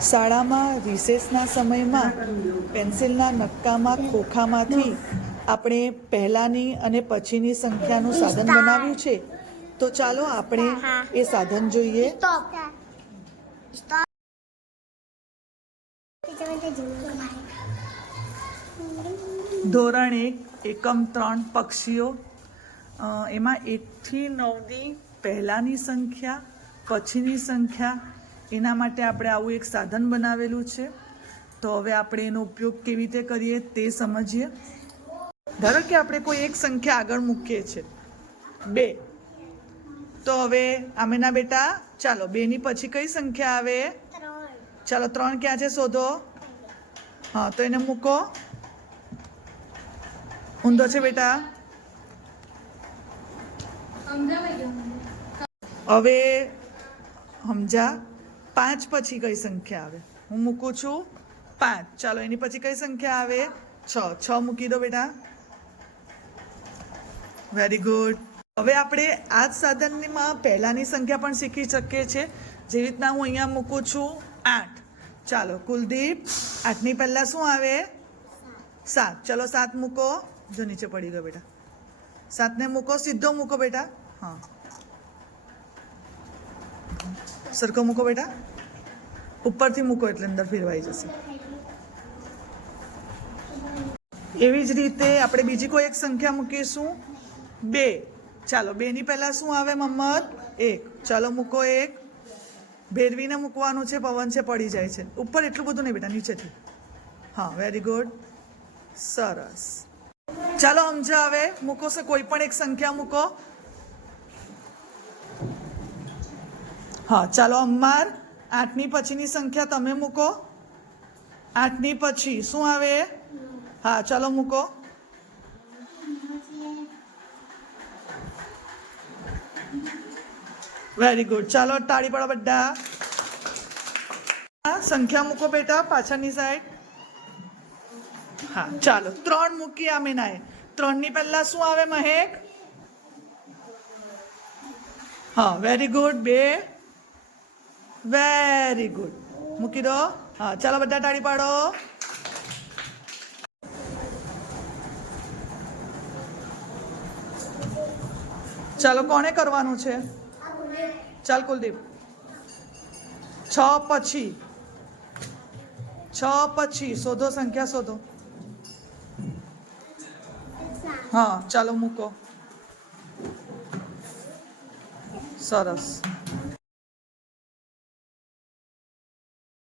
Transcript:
શાળામાં રિસેસના સમયમાં પેન્સિલના નક્કામાં ખોખામાંથી આપણે પહેલાંની અને પછીની સંખ્યાનું સાધન બનાવ્યું છે. તો ચાલો આપણે એ સાધન જોઈએ. ધોરણ 1 એકમ 3 પક્ષીઓ. એમાં 1 થી 9ની પહેલાંની સંખ્યા, પછીની સંખ્યા, એના માટે આપણે આવું એક સાધન બનાવેલું છે. તો હવે આપણે એનો ઉપયોગ કેવી રીતે કરીએ તે સમજીએ. ધારો કે આપણે કોઈ એક સંખ્યા આગળ મૂકીએ છીએ 2. તો હવે આમેના બેટા ચાલો 2ની પછી કઈ સંખ્યા આવે? ચાલો 3 ક્યાં છે શોધો. હા, તો એને મૂકો. ઊંધો છે બેટા. હવે સમજા 5 પછી કઈ સંખ્યા આવે? હું મૂકું છું 5. ચાલો એની પછી કઈ સંખ્યા આવે? 6. 6 મૂકી દો બેટા. Very good. હવે આપણે આ જ સાધનમાં પહેલાની સંખ્યા પણ શીખી શકીએ છીએ. જેવી રીતના હું અહીંયા મૂકું છું 8. ચાલો કુલદીપ 8ની પહેલા શું આવે? 7. ચાલો 7 મૂકો. જો નીચે પડી ગયો બેટા. 7ને મૂકો, સીધો મૂકો બેટા. હા, સરખો મૂકો બેટા. ઉપરથી મૂકો એટલે અંદર ફેરવાઈ જશે. એવી જ રીતે આપણે બીજી કોઈ એક સંખ્યા મૂકીશું 2. ચાલો 2ની પહેલા શું આવે મમ્મદ? 1. ચાલો મૂકો 1. ભેરવીને મૂકવાનું છે, પવન છે પડી જાય છે. ઉપર એટલું બધું નહીં બેટા, નીચેથી. હા, વેરી ગુડ, સરસ. ચાલો સમજા હવે મૂકો છે કોઈ પણ એક સંખ્યા મૂકો. હા, ચાલો અમ્માર 8ની પછીની સંખ્યા તમે મૂકો. 8ની પછી શું આવે? હા, ચાલો મૂકો. Very good. ચાલો તાળી પાડો બધા. સંખ્યા મૂકો બેટા પાછળની સાઈડ. હા, ચાલો 3 મૂકી આમેનાએ. 3ની પહેલા શું આવે મહેક? હા, વેરી ગુડ. 2. Very good. મૂકી દો. હા, ચાલો બધા તાળી પાડો. ચાલો કોને કરવાનું છે? ચાલ કુલદીપ. 6 પછી. 6 પછી શોધો, સંખ્યા શોધો. હા, ચાલો મૂકો. સરસ.